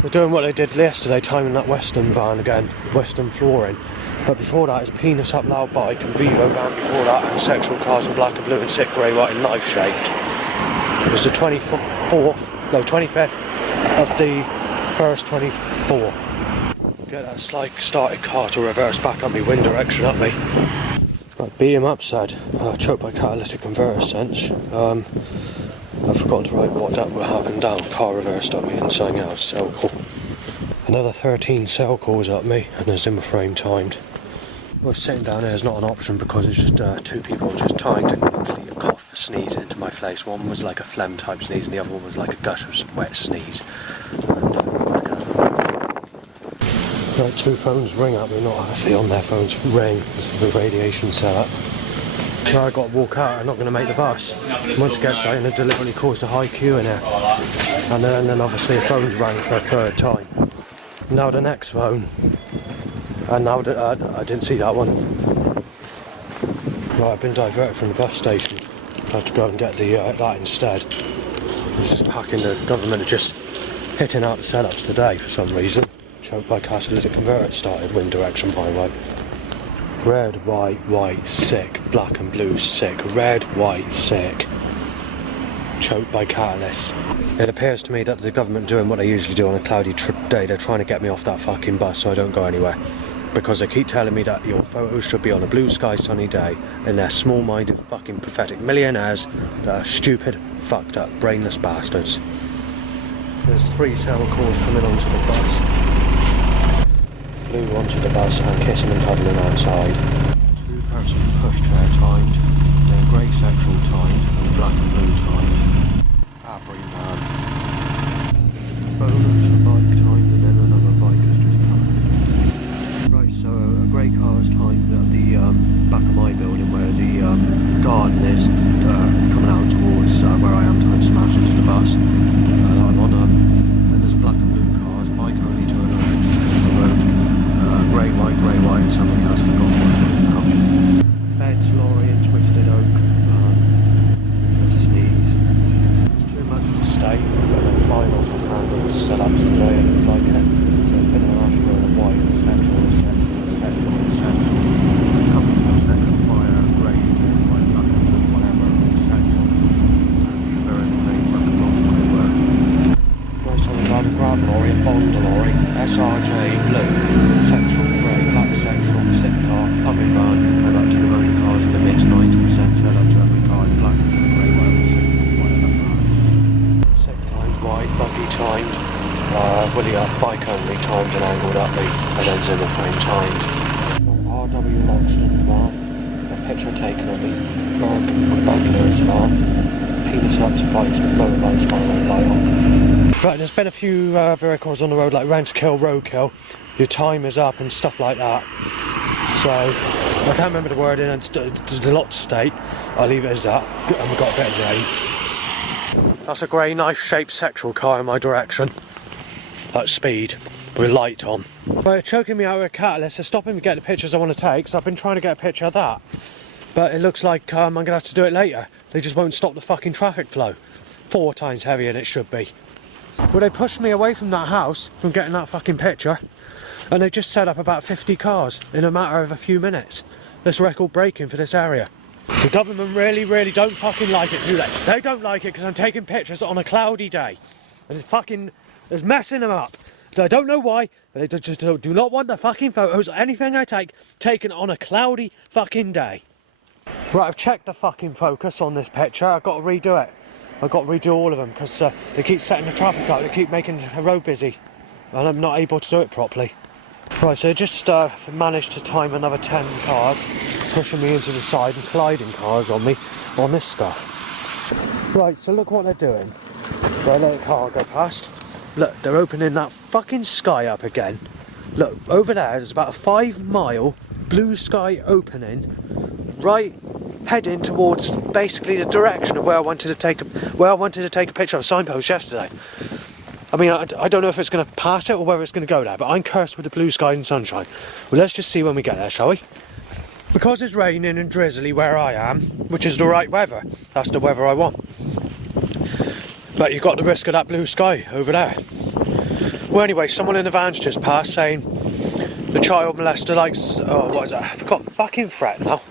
They're doing what they did yesterday, timing that Western van again, Western flooring. But before that is Penis Up Loud Bike and Vivo van before that, and Sexual Cars in black and blue and sick grey, white and knife shaped. It was the 25th of the first 24. Get that slight started car to reverse back up me, wind direction up me. Right, beat him up said, choked by catalytic converter sense. I've forgotten to write what that will happen down. Car reversed up me and something else, cell call. Another 13 cell calls up me and the Zimmer frame timed. Well, sitting down here is not an option because it's just two people just trying to actually cough, sneeze into my face. One was like a phlegm type sneeze and the other one was like a gush of wet sneeze. Right, two phones ring at me, not actually on their phones, ring. This is the radiation setup. Now I've got to walk out, I'm not going to make the bus. Once it gets out, and it deliberately caused a high queue in here. And then obviously the phone's rang for a third time. Now the next phone. And now I didn't see that one. Right, I've been diverted from the bus station. I had to go and get that instead. I was just packing. The government are just hitting out the setups today for some reason. Choked by catalytic converter started, wind direction by right. Red, white, sick. Black and blue, sick. Red, white, sick. Choked by catalyst. It appears to me that the government are doing what they usually do on a cloudy day. They're trying to get me off that fucking bus so I don't go anywhere. Because they keep telling me that your photos should be on a blue sky sunny day, and they're small-minded fucking pathetic millionaires that are stupid, fucked up, brainless bastards. There's 3 cell calls coming onto the bus. Flew onto the bus and kissing and cuddling outside. 2-person pushchair timed, then grey sexual timed, and black and blue timed. Abri van. Bonus bike timed, and then another bike has just passed. Right, so a grey car is timed at the back of my building where the garden is, coming out towards where I am, trying to smash into the bus. I'm on then there's black and blue cars, bike only to an orange on the road. Grey, white, and something else, I forgot what it is now. Beds, lorry, and twisted oak. Sneeze. It's too much to state, but they're flying off of handles setups today, and it's like it. So it's been an Astra and a white, and sexual. A couple of sexual fire, greys, white, black, and blue, whatever, sexual. Very days left along the way work. Right, so we've got a grab lorry, a Bond lorry, SRJ blue, sexual grey, black sexual, sick car, plumbing van, about 200 cars in the mix, 90% set up to every car in black, grey, white, sick timed, white, buggy timed, Willie up, bike only timed and angled up me, and then Zimmer frame timed. RW Logston van, a picture taken of me, burglar's van, penis up to bikes with motorbikes by light on. Right, there's been a few vehicles on the road like rent kill, roadkill, your time is up and stuff like that. So, I can't remember the wording and there's a lot to state. I'll leave it as that, and we've got a bit of rain. That's a grey knife-shaped sexual car in my direction. At speed, with light on. But they're choking me out with a catalyst, they're stopping me getting the pictures I want to take, so I've been trying to get a picture of that. But it looks like I'm going to have to do it later. They just won't stop the fucking traffic flow. 4 times heavier than it should be. Well, they pushed me away from that house, from getting that fucking picture, and they just set up about 50 cars in a matter of a few minutes. That's record breaking for this area. The government really don't fucking like it, do they? They don't like it because I'm taking pictures on a cloudy day. And it's messing them up. I don't know why, but they just do not want the fucking photos or anything I take taken on a cloudy fucking day. Right, I've checked the fucking focus on this picture. I've got to redo it. I've got to redo all of them because they keep setting the traffic up. They keep making the road busy, and I'm not able to do it properly. Right, so I just managed to time another 10 cars, pushing me into the side and colliding cars on me on this stuff. Right, so look what they're doing. Right, let the car go past. Look, they're opening that fucking sky up again. Look, over there's about a 5-mile blue sky opening, right heading towards basically the direction of where I wanted to take a picture of a signpost yesterday. I mean, I don't know if it's going to pass it or whether it's going to go there, but I'm cursed with the blue skies and sunshine. Well, let's just see when we get there, shall we? Because it's raining and drizzly where I am, which is the right weather, that's the weather I want. But you've got the risk of that blue sky over there. Well, anyway, someone in the van's just passed saying the child molester likes, oh, what is that? I forgot the fucking threat now.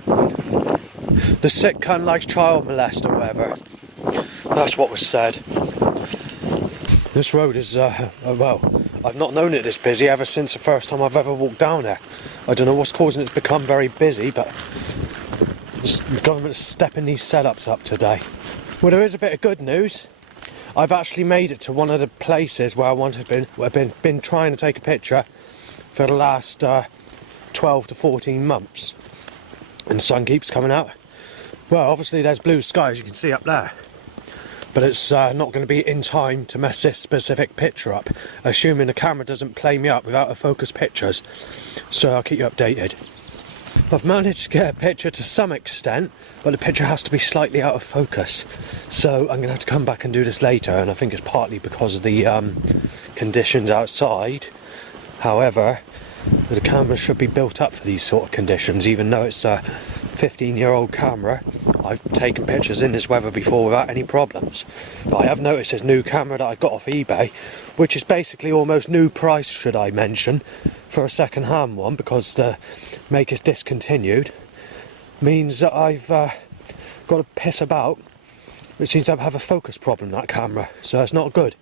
The sick cunt likes child molest or whatever. That's what was said. This road is, well, I've not known it this busy ever since the first time I've ever walked down there. I don't know what's causing it to become very busy, but the government's stepping these setups up today. Well, there is a bit of good news. I've actually made it to one of the places where I've been trying to take a picture for the last 12 to 14 months. And the sun keeps coming out. Well, obviously there's blue sky, as you can see up there. But it's not going to be in time to mess this specific picture up, assuming the camera doesn't play me up without a focus pictures. So I'll keep you updated. I've managed to get a picture to some extent, but the picture has to be slightly out of focus. So I'm going to have to come back and do this later, and I think it's partly because of the conditions outside. However, the camera should be built up for these sort of conditions, even though it's a 15-year-old camera. I've taken pictures in this weather before without any problems. But I have noticed this new camera that I got off eBay, which is basically almost new price, should I mention, for a second-hand one, because the maker's discontinued, means that I've got to piss about. It seems to have a focus problem, that camera, so it's not good.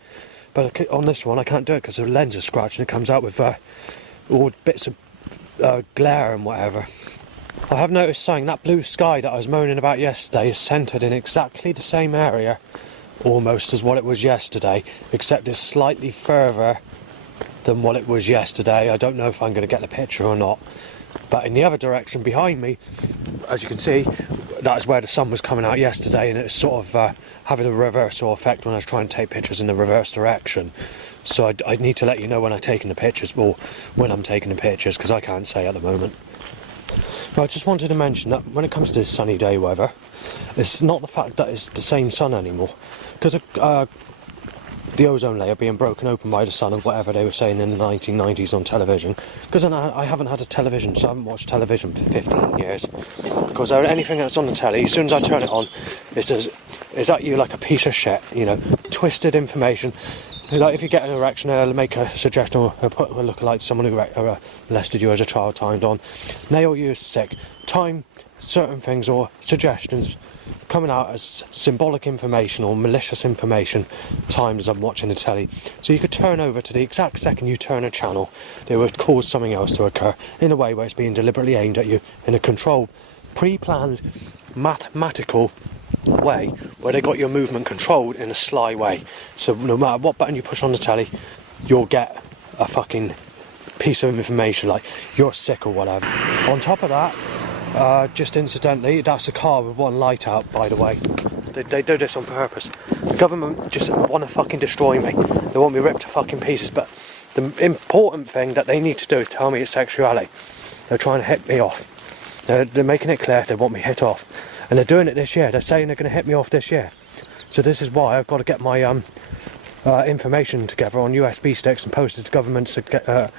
But on this one I can't do it because the lens is scratched and it comes out with all bits of glare and whatever. I have noticed something, that blue sky that I was moaning about yesterday is centred in exactly the same area, almost as what it was yesterday, except it's slightly further than what it was yesterday. I don't know if I'm going to get the picture or not. But in the other direction behind me, as you can see, that's where the sun was coming out yesterday, and it's sort of having a reversal effect when I was trying to take pictures in the reverse direction. So I need to let you know when I'm taking the pictures, or when I'm taking the pictures, because I can't say at the moment. But I just wanted to mention that when it comes to this sunny day weather, it's not the fact that it's the same sun anymore, because the ozone layer being broken open by the sun and whatever they were saying in the 1990s on television, because I haven't had a television, so I haven't watched television for 15 years, because anything that's on the telly, as soon as I turn it on, it says, is that you like a piece of shit, you know, twisted information. Like if you get an erection, it'll make a suggestion or put a lookalike to someone who molested you as a child timed on. Nail you as sick. Time certain things or suggestions coming out as symbolic information or malicious information timed as I'm watching the telly. So you could turn over to the exact second you turn a channel, they would cause something else to occur in a way where it's being deliberately aimed at you in a controlled, pre-planned, mathematical way, where they got your movement controlled in a sly way. So no matter what button you push on the telly, you'll get a fucking piece of information like you're sick or whatever. On top of that, just incidentally, that's a car with one light out, by the way. They do this on purpose. The government just want to fucking destroy me. They want me ripped to fucking pieces, but the important thing that they need to do is tell me it's sexuality. They're trying to hit me off. They're making it clear they want me hit off. And they're doing it this year. They're saying they're going to hit me off this year. So this is why I've got to get my information together on USB sticks and post it to governments to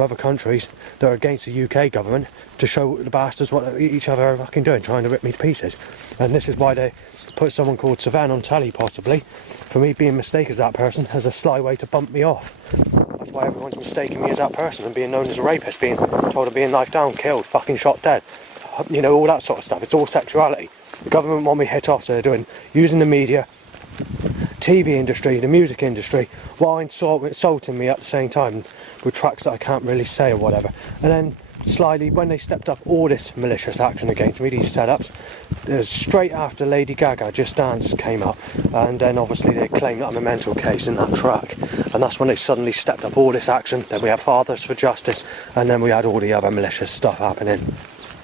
other countries that are against the UK government, to show the bastards what each other are fucking doing, trying to rip me to pieces. And this is why they put someone called Savan on telly, possibly, for me being mistaken as that person, as a sly way to bump me off. That's why everyone's mistaking me as that person and being known as a rapist, being told of being knifed down, killed, fucking shot dead. You know, all that sort of stuff. It's all sexuality. The government want me hit off, so they're using the media, TV industry, the music industry, while insulting me at the same time with tracks that I can't really say or whatever. And then slyly, when they stepped up all this malicious action against me, these setups, straight after Lady Gaga Just Dance came out, and then obviously they claimed that I'm a mental case in that track, and that's when they suddenly stepped up all this action. Then we have Fathers for Justice, and then we had all the other malicious stuff happening.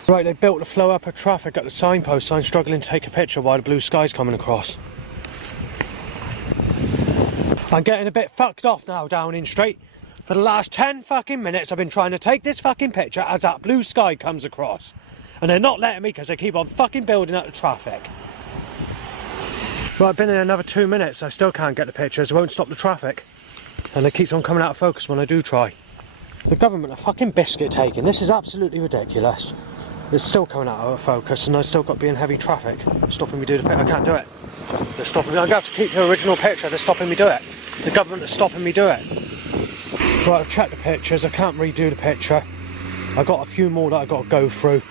Right, they built the flow up of traffic at the signpost, so I'm struggling to take a picture while the blue sky's coming across. I'm getting a bit fucked off now, Downing Street. For the last 10 fucking minutes I've been trying to take this fucking picture as that blue sky comes across. And they're not letting me because they keep on fucking building up the traffic. Right, I've been in another 2 minutes, I still can't get the pictures, it won't stop the traffic. And it keeps on coming out of focus when I do try. The government are fucking biscuit taking, this is absolutely ridiculous. It's still coming out of focus and I've still got being heavy traffic stopping me do the picture. I can't do it. They're stopping me. I'm going to have to keep the original picture. They're stopping me do it. The government is stopping me do it. Right, I've checked the pictures, I can't redo the picture. I've got a few more that I've got to go through.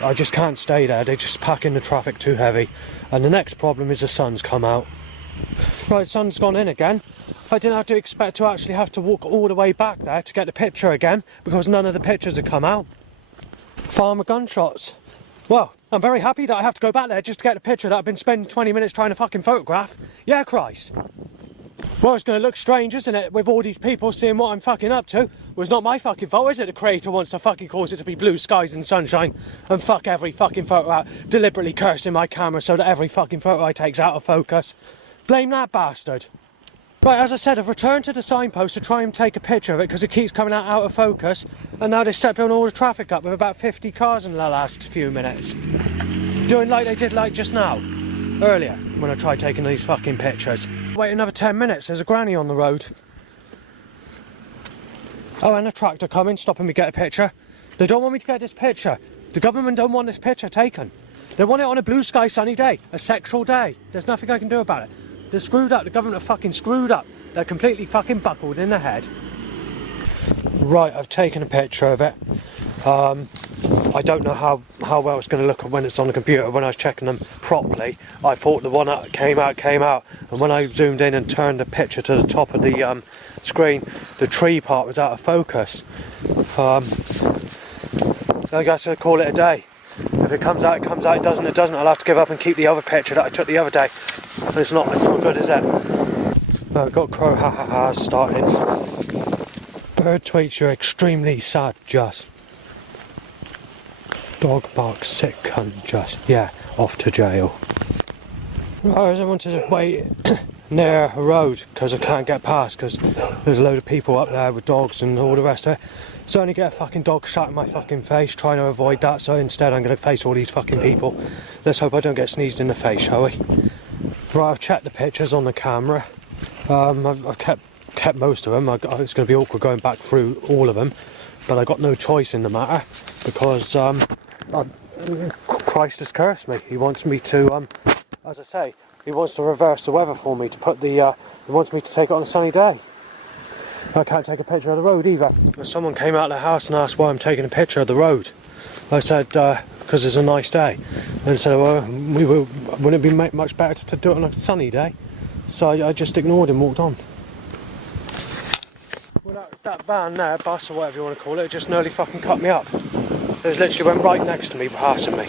I just can't stay there, they just pack in the traffic too heavy. And the next problem is the sun's come out. Right, the sun's gone in again. I didn't have to expect to actually have to walk all the way back there to get the picture again, because none of the pictures have come out. Farmer gunshots. Well, I'm very happy that I have to go back there just to get the picture that I've been spending 20 minutes trying to fucking photograph. Yeah, Christ. Well, it's going to look strange, isn't it, with all these people seeing what I'm fucking up to? Well, it's not my fucking fault, is it? The creator wants to fucking cause it to be blue skies and sunshine and fuck every fucking photo out, deliberately cursing my camera so that every fucking photo I take's out of focus. Blame that bastard. Right, as I said, I've returned to the signpost to try and take a picture of it because it keeps coming out of focus, and now they're stepping all the traffic up with about 50 cars in the last few minutes. Doing like they did like just now, earlier, when I tried taking these fucking pictures. Wait another 10 minutes, there's a granny on the road. Oh, and a tractor coming, stopping me to get a picture. They don't want me to get this picture. The government don't want this picture taken. They want it on a blue sky sunny day, a sexual day. There's nothing I can do about it. They're screwed up, the government are fucking screwed up. They're completely fucking buckled in the head. Right, I've taken a picture of it. I don't know how well it's going to look when it's on the computer. When I was checking them properly, I thought the one that came out, and when I zoomed in and turned the picture to the top of the screen, the tree part was out of focus. I got to call it a day. If it comes out, it comes out. It doesn't, I'll have to give up and keep the other picture that I took the other day. And it's not good, is it? I've got crow ha starting. Bird tweets, you're extremely sad, Just. Dog barks, sick cunt, Just. Yeah, off to jail. I wanted to wait near a road because I can't get past because there's a load of people up there with dogs and all the rest of it. So I only get a fucking dog shot in my fucking face, trying to avoid that, so instead I'm going to face all these fucking people. Let's hope I don't get sneezed in the face, shall we? Right, I've checked the pictures on the camera. I've kept most of them. It's going to be awkward going back through all of them, but I got no choice in the matter because Christ has cursed me. He wants me to, as I say, he wants to reverse the weather for me, to put the, he wants me to take it on a sunny day. I can't take a picture of the road either. Someone came out of the house and asked why I'm taking a picture of the road. I said, because it's a nice day. And said, well, wouldn't it be much better to do it on a sunny day? So I just ignored him, walked on. Well, that van there, bus or whatever you want to call it, just nearly fucking cut me up. It was literally went right next to me, passing me.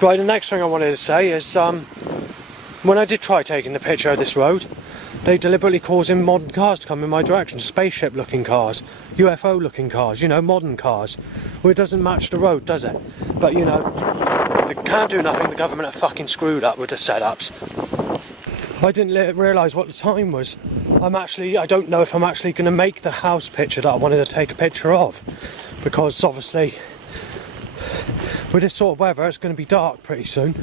Right, the next thing I wanted to say is, when I did try taking the picture of this road, they deliberately causing modern cars to come in my direction, spaceship looking cars, UFO looking cars, you know, modern cars. Well, it doesn't match the road, does it? But you know, they can't do nothing, the government are fucking screwed up with the setups. I didn't realise what the time was. I don't know if I'm actually going to make the house picture that I wanted to take a picture of. Because obviously, with this sort of weather, it's going to be dark pretty soon.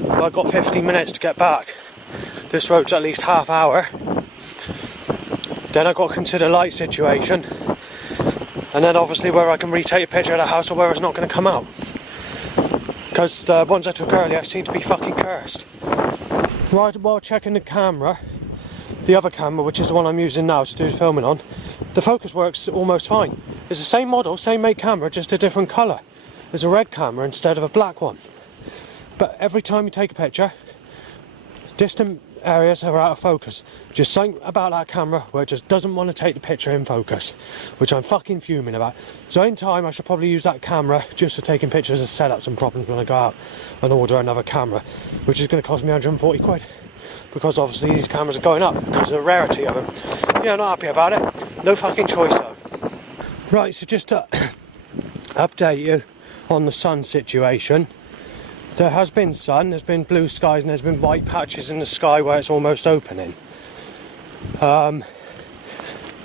Well, I've got 15 minutes to get back. This road's at least half hour. Then I've got to consider light situation. And then obviously where I can retake a picture of the house or where it's not going to come out. Because the ones I took earlier seem to be fucking cursed. Right, while checking the camera, the other camera, which is the one I'm using now to do the filming on, the focus works almost fine. It's the same model, same make camera, just a different colour. There's a red camera instead of a black one. But every time you take a picture, distant areas are out of focus. Just something about that camera where it just doesn't want to take the picture in focus, which I'm fucking fuming about. So in time I should probably use that camera just for taking pictures of setups and problems when I go out and order another camera, which is going to cost me 140 quid, because obviously these cameras are going up because of the rarity of them. Yeah, I'm not happy about it. No fucking choice though. Right, so just to update you on the sun situation. There has been sun, there's been blue skies, and there's been white patches in the sky where it's almost opening.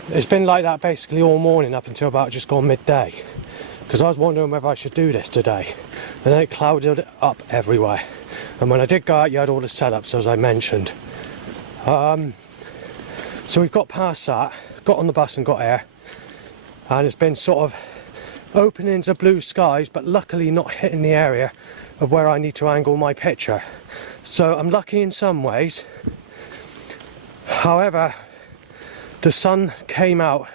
It's been like that basically all morning up until about just gone midday. Because I was wondering whether I should do this today. And then it clouded up everywhere. And when I did go out, you had all the setups, as I mentioned. So we've got past that, got on the bus and got here. And it's been sort of openings of blue skies, but luckily not hitting the area of where I need to angle my picture. So I'm lucky in some ways. However, the sun came out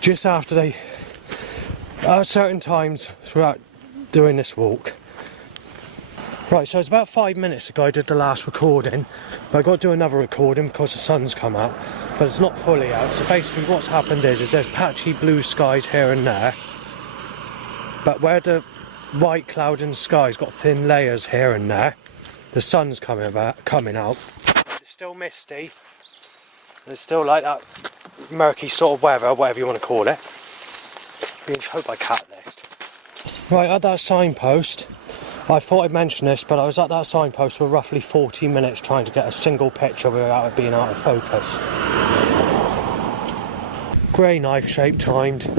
just after they, at certain times throughout doing this walk. Right, so it's about 5 minutes ago I did the last recording, but I got to do another recording because the sun's come out, but it's not fully out. So basically what's happened is there's patchy blue skies here and there, but where the white cloud in the sky's got thin layers here and there, the sun's coming out. It's still misty. It's still like that murky sort of weather, whatever you want to call it. Being choked by cat list. Right, at that signpost, I thought I'd mention this, but I was at that signpost for roughly 40 minutes trying to get a single picture without it being out of focus. Grey knife shape timed.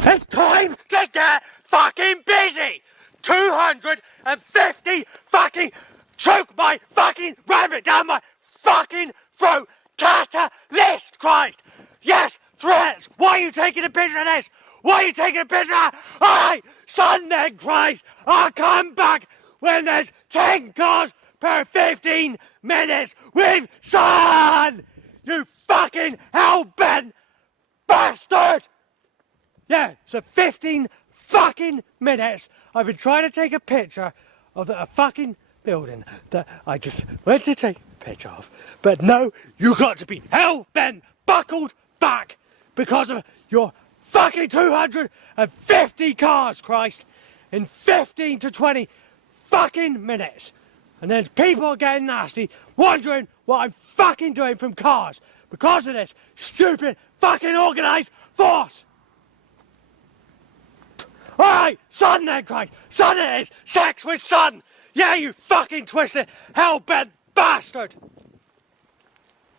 It's time to get fucking busy! 250 fucking choke my fucking rabbit down my fucking throat! Catalyst, Christ! Yes, threats! Why are you taking a picture of this? Why are you taking a picture? Alright, son then, Christ! I'll come back when there's 10 cars per 15 minutes with sun! You fucking hell-bent bastard! Yeah, so 15 fucking minutes I've been trying to take a picture of a fucking building that I just went to take a picture of. But no, you got to be hell-bent buckled back because of your fucking 250 cars, Christ, in 15 to 20 fucking minutes. And then people are getting nasty, wondering what I'm fucking doing from cars because of this stupid fucking organised force. Alright, sun then, Christ, sun it is, sex with sun. Yeah, you fucking twisted, hell-bent bastard.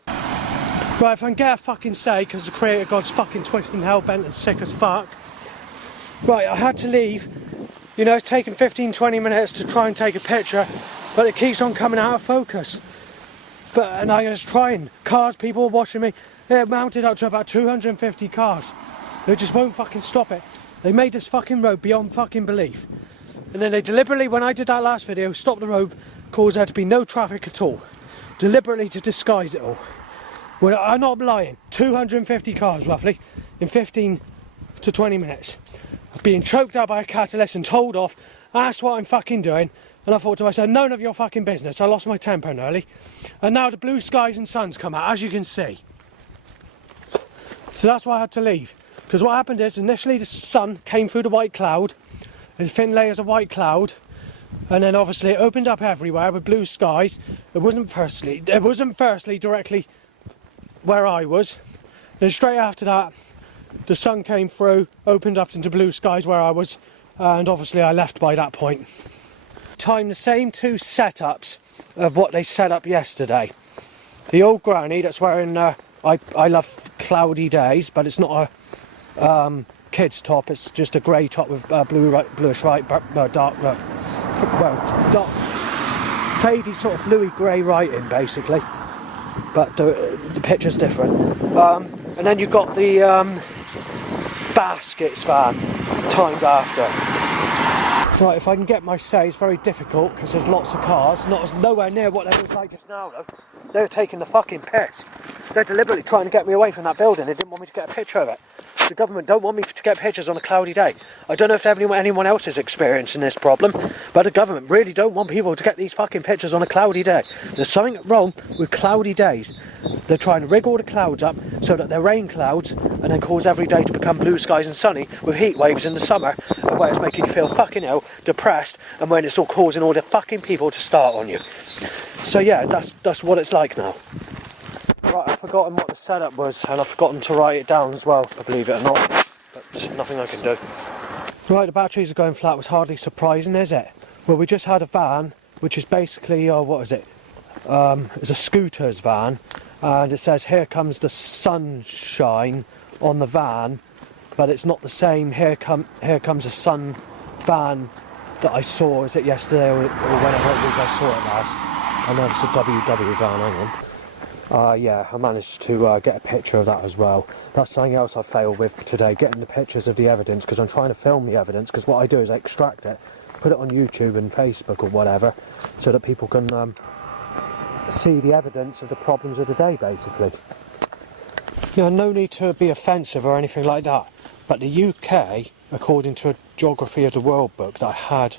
Right, if I can get a fucking say, because the creator god's fucking twisting, hell-bent and sick as fuck. Right, I had to leave. You know, it's taken 15-20 minutes to try and take a picture, but it keeps on coming out of focus. And I was trying. Cars, people were watching me. It mounted up to about 250 cars. They just won't fucking stop it. They made this fucking road beyond fucking belief. And then they deliberately, when I did that last video, stopped the road, caused there to be no traffic at all. Deliberately to disguise it all. Well, I'm not lying. 250 cars roughly in 15 to 20 minutes. Being choked out by a catalyst and told off. That's what I'm fucking doing. And I thought to myself, none of your fucking business. I lost my temper nearly. And now the blue skies and suns come out, as you can see. So that's why I had to leave. Because what happened is, initially the sun came through the white cloud. There's thin layers of white cloud. And then obviously it opened up everywhere with blue skies. It wasn't firstly directly where I was. Then straight after that, the sun came through, opened up into blue skies where I was. And obviously I left by that point. Time the same two setups of what they set up yesterday. The old granny that's wearing, I love cloudy days, but it's not a kid's top, it's just a grey top with bluish white, dark, fadey sort of bluey grey writing basically, but the picture's different. And then you've got the baskets van timed after. Right, if I can get my say, it's very difficult because there's lots of cars, nowhere near what they look like just now though. They're taking the fucking piss. They're deliberately trying to get me away from that building. They didn't want me to get a picture of it. The government don't want me to get pictures on a cloudy day. I don't know if anyone else is experiencing this problem, but the government really don't want people to get these fucking pictures on a cloudy day. There's something wrong with cloudy days. They're trying to rig all the clouds up so that they're rain clouds and then cause every day to become blue skies and sunny with heat waves in the summer, where it's making you feel fucking ill, depressed, and when it's all causing all the fucking people to start on you. So yeah, that's what it's like now. Right, I've forgotten what the setup was, and I've forgotten to write it down as well, believe it or not, but nothing I can do. Right, the batteries are going flat was hardly surprising, is it? Well, we just had a van, which is basically, what is it? It's a scooter's van, and it says, here comes the sunshine on the van, but it's not the same, here comes a sun van that I saw, is it yesterday or whenever it was I saw it last? I know it's a WW van, hang on. Yeah, I managed to get a picture of that as well. That's something else I failed with today, getting the pictures of the evidence, because I'm trying to film the evidence, because what I do is I extract it, put it on YouTube and Facebook or whatever, so that people can see the evidence of the problems of the day, basically. Yeah, no need to be offensive or anything like that, but the UK, according to a Geography of the World book that I had,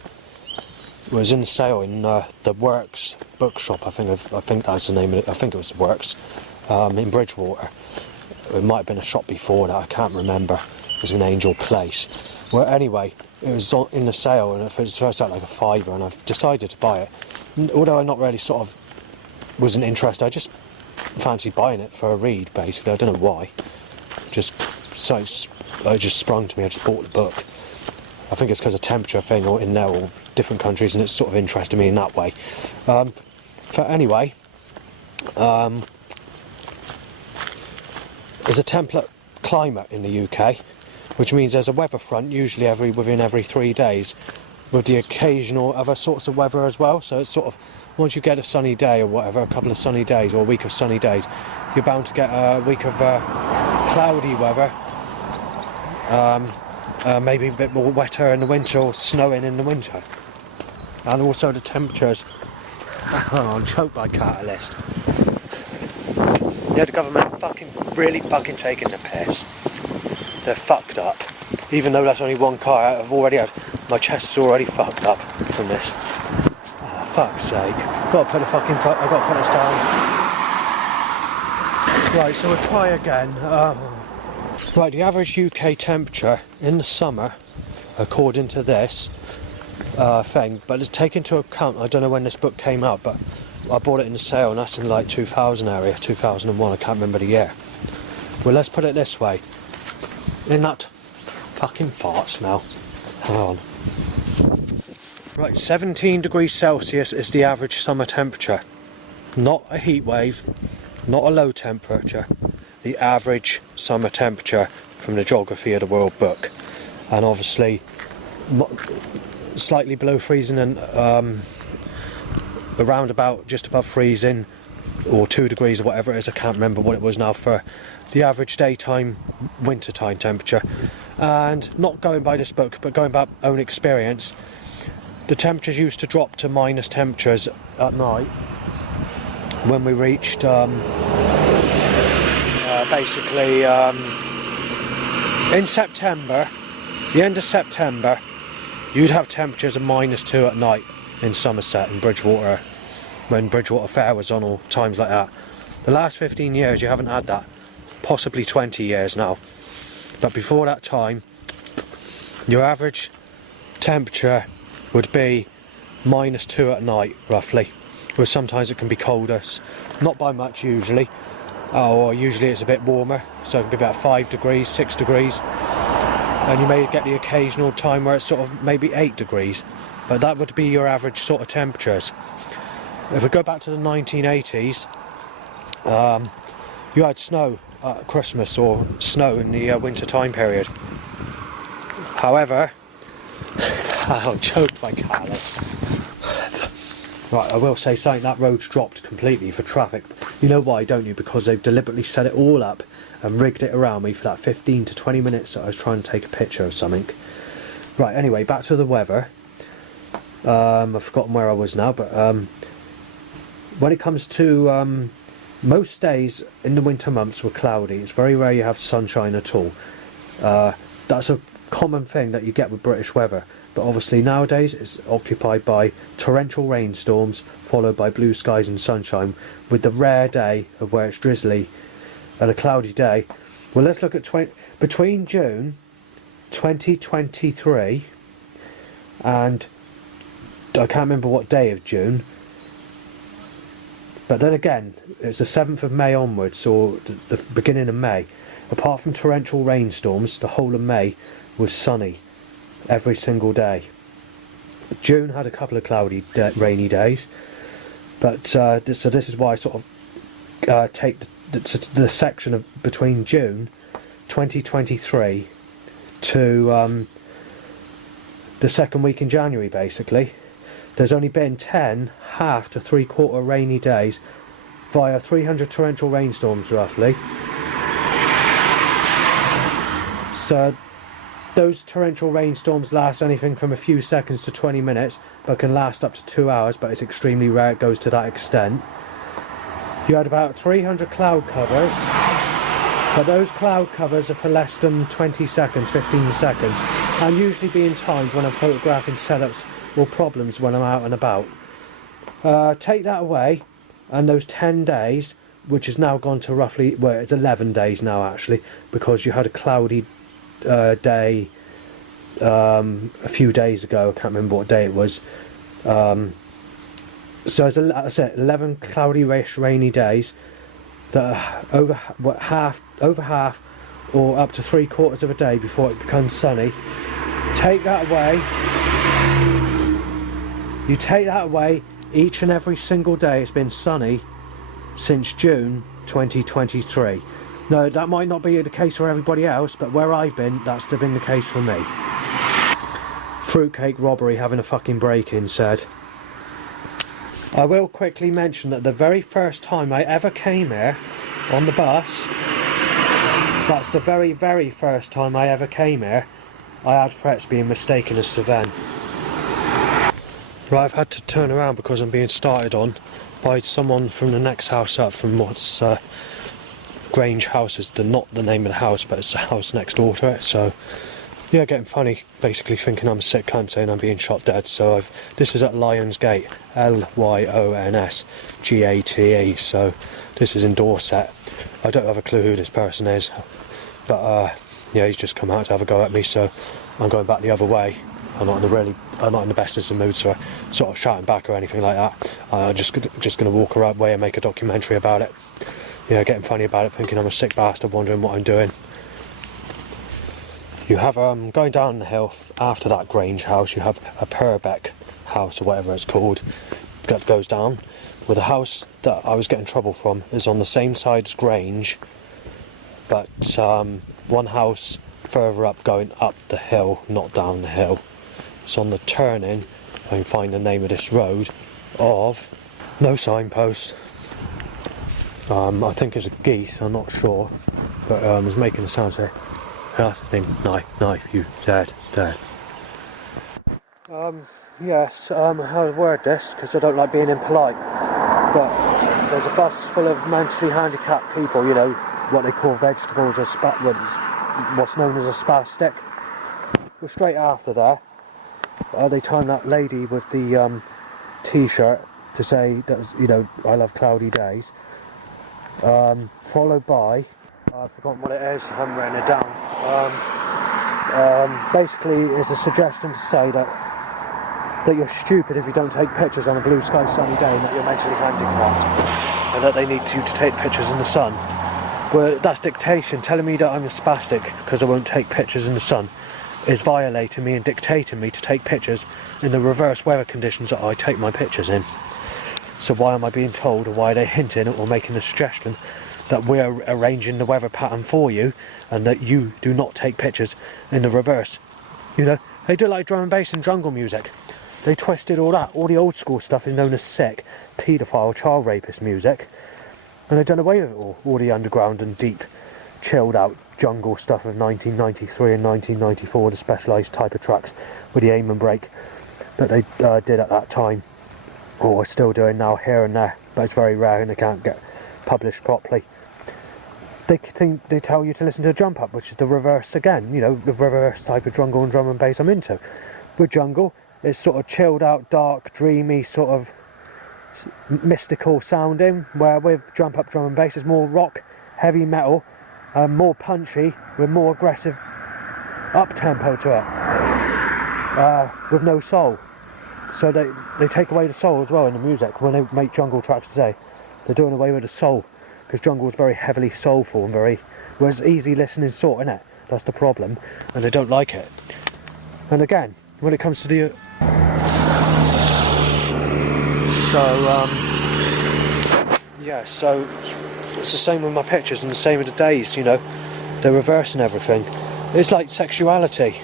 was in sale in the Works bookshop. I think that's the name of it. I think it was Works in Bridgewater. It might have been a shop before that, I can't remember. It was in Angel Place. Well, anyway, it was in the sale and it was first out like a £5 and I've decided to buy it. Although I not really sort of wasn't interested, I just fancied buying it for a read basically. I don't know why. It just sprung to me, I just bought the book. I think it's because of temperature thing or in there or different countries and it's sort of interested me in that way. Anyway, there's a temperate climate in the UK, which means there's a weather front usually within every 3 days, with the occasional other sorts of weather as well. So it's sort of, once you get a sunny day or whatever, a couple of sunny days or a week of sunny days, you're bound to get a week of cloudy weather, maybe a bit more wetter in the winter or snowing in the winter. And also the temperatures, I'm choked by Catalyst. Yeah, the government really fucking taking the piss. They're fucked up. Even though that's only one car, my chest is already fucked up from this. Oh, fuck's sake. I've got to put this down. Right, so we'll try again. Right, the average UK temperature in the summer, according to this thing, but it's taken into account, I don't know when this book came out, but I bought it in the sale and that's in like 2000 area, 2001, I can't remember the year. Well, let's put it this way. In that fucking fart smell. Hang on. Right, 17 degrees Celsius is the average summer temperature. Not a heat wave, not a low temperature. The average summer temperature from the Geography of the World book. And obviously, slightly below freezing and around about just above freezing, or 2 degrees or whatever it is, I can't remember what it was now for the average daytime wintertime temperature. And not going by this book but going by own experience, the temperatures used to drop to minus temperatures at night when we reached basically in September, the end of September, you'd have temperatures of -2 at night in Somerset and Bridgewater, when Bridgewater Fair was on, or times like that. The last 15 years you haven't had that, possibly 20 years now, but before that time your average temperature would be -2 at night roughly, where sometimes it can be colder, not by much usually, or usually it's a bit warmer, so it can be about 5 degrees, 6 degrees, and you may get the occasional time where it's sort of maybe 8 degrees, but that would be your average sort of temperatures. If we go back to the 1980s, you had snow at Christmas or snow in the winter time period. However, I'm choked by Catalyst. Right, I will say something, that road's dropped completely for traffic. You know why, don't you? Because they've deliberately set it all up and rigged it around me for that 15 to 20 minutes that I was trying to take a picture of something. Right, anyway, back to the weather. I've forgotten where I was now, but when it comes to most days in the winter months were cloudy. It's very rare you have sunshine at all. That's a common thing that you get with British weather, but obviously nowadays it's occupied by torrential rainstorms followed by blue skies and sunshine, with the rare day of where it's drizzly and a cloudy day. Well, let's look at between June 2023 and I can't remember what day of June, but then again it's the 7th of May onwards, or the beginning of May. Apart from torrential rainstorms, the whole of May was sunny every single day. June had a couple of cloudy rainy days, but so this is why I sort of take the section of between June 2023 to the second week in January basically. There's only been 10 half to 3/4 rainy days via 300 torrential rainstorms roughly. So those torrential rainstorms last anything from a few seconds to 20 minutes, but can last up to 2 hours, but it's extremely rare it goes to that extent. You had about 300 cloud covers But those cloud covers are for less than 20 seconds, 15 seconds. I'm usually being timed when I'm photographing setups or problems when I'm out and about. Take that away, and those 10 days, which has now gone to roughly, well, it's 11 days now actually, because you had a cloudy day a few days ago. I can't remember what day it was. So as I said, 11 cloudy, rainy days that are over half or up to 3/4 of a day before it becomes sunny. Take that away. You take that away, each and every single day it's been sunny since June 2023. No, that might not be the case for everybody else, but where I've been, that's been the case for me. Fruitcake robbery having a fucking break-in said. I will quickly mention that the very first time I ever came here on the bus, that's the very, very first time I ever came here, I had threats being mistaken as Cevennes. Right, I've had to turn around because I'm being started on by someone from the next house up, from what's Grange House is not the name of the house, but it's the house next door to it. So yeah, getting funny, basically thinking I'm a sick cunt, saying I'm being shot dead. So this is at Lyons Gate, Lyonsgate, so this is in Dorset. I don't have a clue who this person is, but yeah, he's just come out to have a go at me, so I'm going back the other way. I'm not in the bestest of moods for sort of shouting back or anything like that. I'm just going to walk away and make a documentary about it. Yeah, getting funny about it, thinking I'm a sick bastard, wondering what I'm doing. You have, going down the hill after that Grange house, you have a Purbeck house or whatever it's called that goes down. Well, the house that I was getting trouble from is on the same side as Grange, but one house further up, going up the hill, not down the hill. It's on the turning, I can find the name of this road, of no signpost. I think it's a geese, I'm not sure, but it's making a sound there. Knife, you dead. Yes, I'll word this because I don't like being impolite, but there's a bus full of mentally handicapped people, you know, what they call vegetables or what's known as a spastic. Well, straight after there, they timed that lady with the t-shirt to say that, you know, I love cloudy days, followed by, I've forgotten what it is, I haven't written it down. Basically it's a suggestion to say that you're stupid if you don't take pictures on a blue sky sunny day, and that you're mentally handicapped and that they need you to take pictures in the sun. Well, that's dictation. Telling me that I'm a spastic because I won't take pictures in the sun is violating me and dictating me to take pictures in the reverse weather conditions that I take my pictures in. So why am I being told, or why are they hinting or making the suggestion that we're arranging the weather pattern for you and that you do not take pictures in the reverse? You know, they do like drum and bass and jungle music. They twisted all that. All the old school stuff is known as sick, paedophile, child rapist music, and they've done away with it all the underground and deep, chilled out jungle stuff of 1993 and 1994, the specialised type of tracks with the aim and break that they did at that time, or are still doing now here and there, but it's very rare and they can't get published properly. They tell you to listen to Jump Up, which is the reverse again, you know, the reverse type of jungle and drum and bass I'm into. With jungle, it's sort of chilled out, dark, dreamy, sort of mystical sounding, where with Jump Up drum and bass it's more rock, heavy metal, more punchy, with more aggressive up tempo to it, with no soul. So they take away the soul as well in the music. When they make jungle tracks today, they're doing away with the soul, because jungle is very heavily soulful and very, well, it's easy listening sort, isn't it? That's the problem, and they don't like it. And again, when it comes to the so it's the same with my pictures and the same with the days, you know, they're reversing everything. It's like sexuality.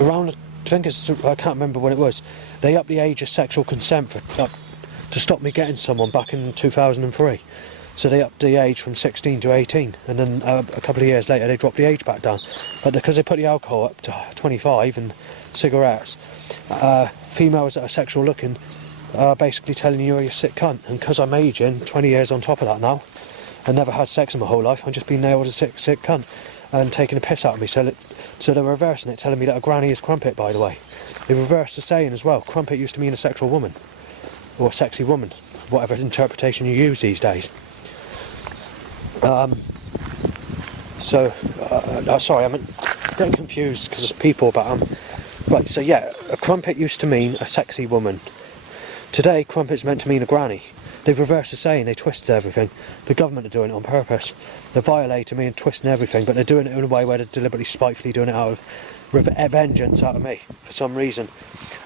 Around, I think it's, I can't remember when it was, they upped the age of sexual consent to stop me getting someone back in 2003. So they upped the age from 16 to 18, and then a couple of years later they dropped the age back down. But because they put the alcohol up to 25 and cigarettes, females that are sexual looking are basically telling you you're a sick cunt. And because I'm aging, 20 years on top of that now, and never had sex in my whole life. I've just been nailed as a sick cunt and taking a piss out of me. So they're reversing it, telling me that a granny is crumpet, by the way. They reversed the saying as well. Crumpet used to mean a sexual woman, or a sexy woman, whatever interpretation you use these days. Sorry, I'm getting confused because there's people, but right, so yeah, a crumpet used to mean a sexy woman. Today, crumpet's meant to mean a granny. They've reversed the saying, they twisted everything. The government are doing it on purpose. They're violating me and twisting everything, but they're doing it in a way where they're deliberately, spitefully doing it out of vengeance out of me, for some reason.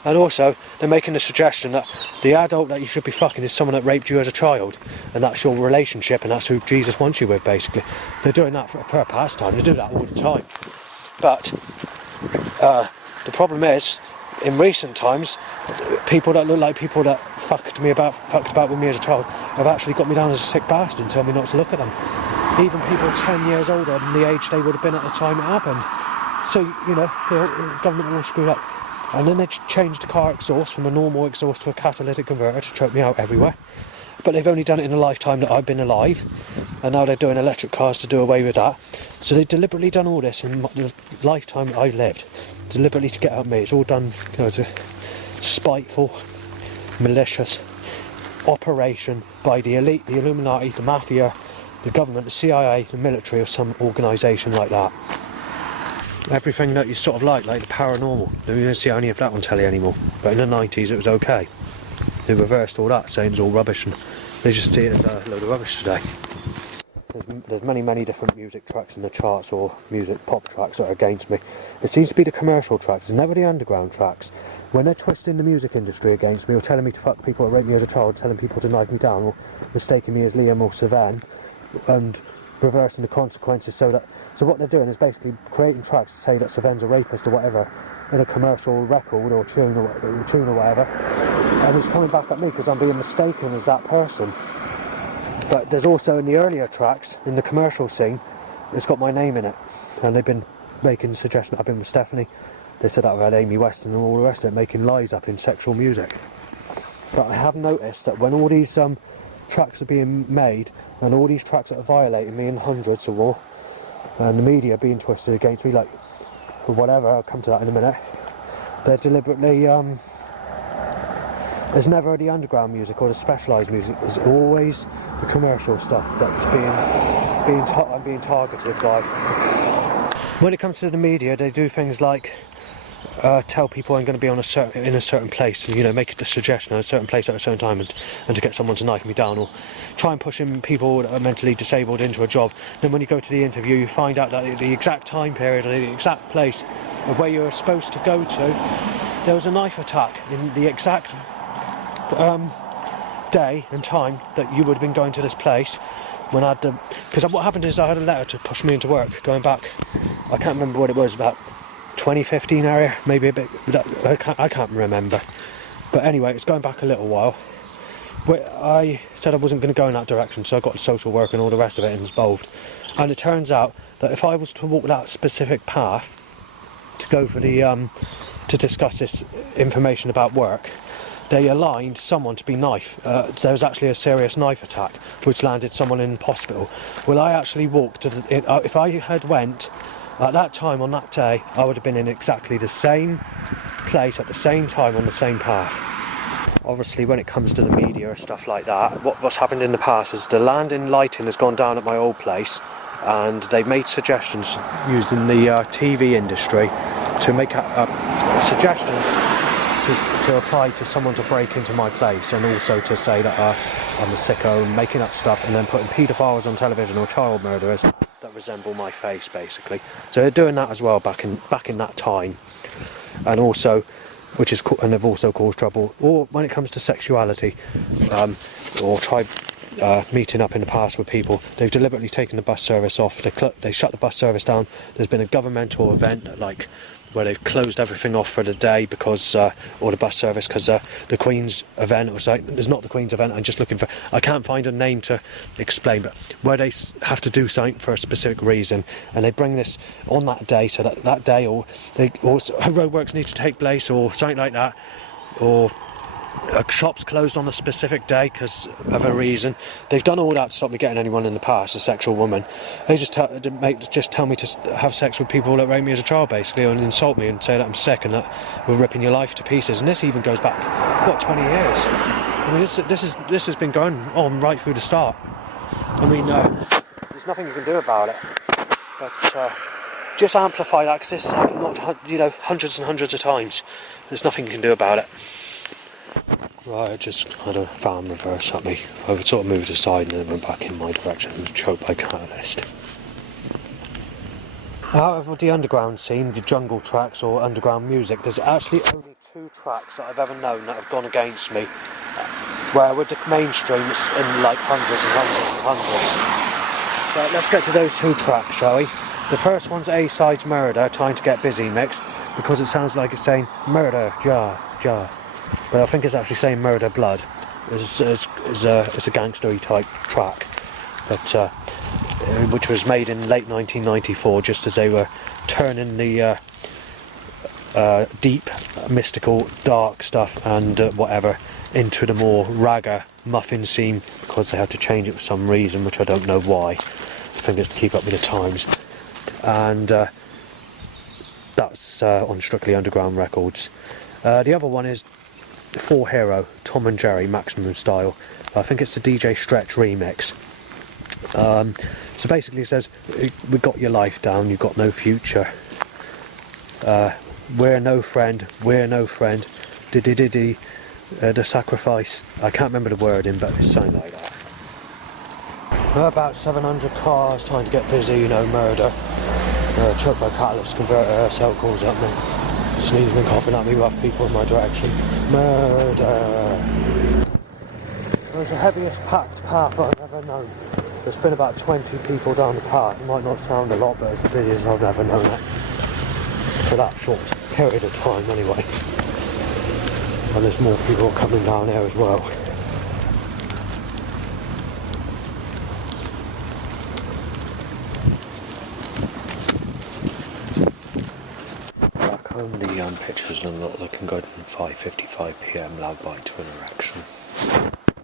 And also, they're making the suggestion that the adult that you should be fucking is someone that raped you as a child, and that's your relationship, and that's who Jesus wants you with, basically. They're doing that for a pastime. They do that all the time. But the problem is, in recent times, people that look like people that fucked about with me as a child have actually got me down as a sick bastard and told me not to look at them. Even people 10 years older than the age they would have been at the time it happened. So, you know, the government are all screwed up. And then they changed the car exhaust from a normal exhaust to a catalytic converter to choke me out everywhere. But they've only done it in the lifetime that I've been alive, and now they're doing electric cars to do away with that. So they've deliberately done all this in the lifetime that I've lived, deliberately to get at me. It's all done as a spiteful, malicious operation by the elite, the Illuminati, the Mafia, the government, the CIA, the military, or some organisation like that. Everything that you sort of like the paranormal. You don't see any of that on telly anymore. But in the 90s it was okay. They reversed all that, saying it's all rubbish, and they just see it as a load of rubbish today. There's many different music tracks in the charts, or music pop tracks that are against me. It seems to be the commercial tracks, it's never the underground tracks. When they're twisting the music industry against me, or telling me to fuck people that raped me as a child, telling people to knife me down, or mistaking me as Liam or Savan, and reversing the consequences so what they're doing is basically creating tracks to say that Savan's a rapist or whatever in a commercial record or tune or whatever, and it's coming back at me because I'm being mistaken as that person. But there's also in the earlier tracks, in the commercial scene, it's got my name in it, and they've been making the suggestion that I've been with Stephanie. They said that I've had Amy Weston and all the rest of it, making lies up in sexual music. But I have noticed that when all these tracks are being made, and all these tracks that are violating me in hundreds or more, and the media being twisted against me, like, or whatever, I'll come to that in a minute, they're deliberately, there's never the underground music or the specialised music, there's always the commercial stuff that's being targeted by. When it comes to the media, they do things like tell people I'm going to be in a certain place, and, you know, make the suggestion at a certain place at a certain time, and to get someone to knife me down, or try and push in people that are mentally disabled into a job. Then when you go to the interview, you find out that the exact time period or the exact place of where you were supposed to go to, there was a knife attack in the exact day and time that you would have been going to this place. When I had because what happened is I had a letter to push me into work going back, I can't remember what it was, about 2015 area, maybe a bit, I can't remember, but anyway, it's going back a little while. I said I wasn't going to go in that direction, so I got social work and all the rest of it involved, and it turns out that if I was to walk that specific path to go for the to discuss this information about work, they aligned someone to be knifed. There was actually a serious knife attack which landed someone in hospital. Well, I actually walked to if I had went at that time on that day, I would have been in exactly the same place at the same time on the same path. Obviously, when it comes to the media or stuff like that, what's happened in the past is the landing lighting has gone down at my old place, and they've made suggestions using the TV industry to make suggestions to apply to someone to break into my place, and also to say that I'm a sicko and making up stuff, and then putting paedophiles on television or child murderers that resemble my face, basically. So they're doing that as well back in that time, and also, and they've also caused trouble. Or when it comes to sexuality, or meeting up in the past with people, they've deliberately taken the bus service off. They shut the bus service down. There's been a governmental event where they've closed everything off for the day because, or the bus service, because the Queen's event, or something. It's not the Queen's event, I'm just looking for, I can't find a name to explain, but where they have to do something for a specific reason, and they bring this on that day, so that day, or roadworks need to take place, or something like that, or shop's closed on a specific day because of a reason. They've done all that to stop me getting anyone in the past, a sexual woman. They just tell me to have sex with people that rape me as a child, basically, and insult me and say that I'm sick and that we're ripping your life to pieces. And this even goes back, what, 20 years? I mean, this has been going on right through the start. I mean, there's nothing you can do about it. But just amplify that, because this has happened, hundreds and hundreds of times. There's nothing you can do about it. Right, I just had a van reverse at me. I sort of moved aside and then went back in my direction and choked by catalyst. Out of the underground scene, the jungle tracks or underground music, there's actually only 2 tracks that I've ever known that have gone against me. Where with the mainstream it's in like hundreds and hundreds and hundreds. So let's get to those 2 tracks, shall we? The first one's A-Side's Murder, Time to Get Busy mix, because it sounds like it's saying murder, jar, jar. But I think it's actually saying murder, blood. It's a gangstery type track, but which was made in late 1994, just as they were turning the deep, mystical, dark stuff and whatever into the more ragga muffin scene, because they had to change it for some reason, which I don't know why. I think it's to keep up with the times. And that's on Strictly Underground Records. The other one is 4 Hero, Tom and Jerry, Maximum Style. I think it's the DJ Stretch remix. So basically it says, we got your life down, you've got no future. We're no friend, diddy, the sacrifice. I can't remember the wording, but it's something like that. About 700 cars, time to get busy, murder. Choked by catalyst converter, cell calls at me. Sneezing and coughing at me, rough people in my direction. Murder. It was the heaviest packed path I've ever known. There's been about 20 people down the path. It might not sound a lot, but it's the busiest I've ever known it. For that short period of time, anyway. And there's more people coming down there as well. Back home, the pictures are not looking good. 5:55 PM, loud bite to an erection.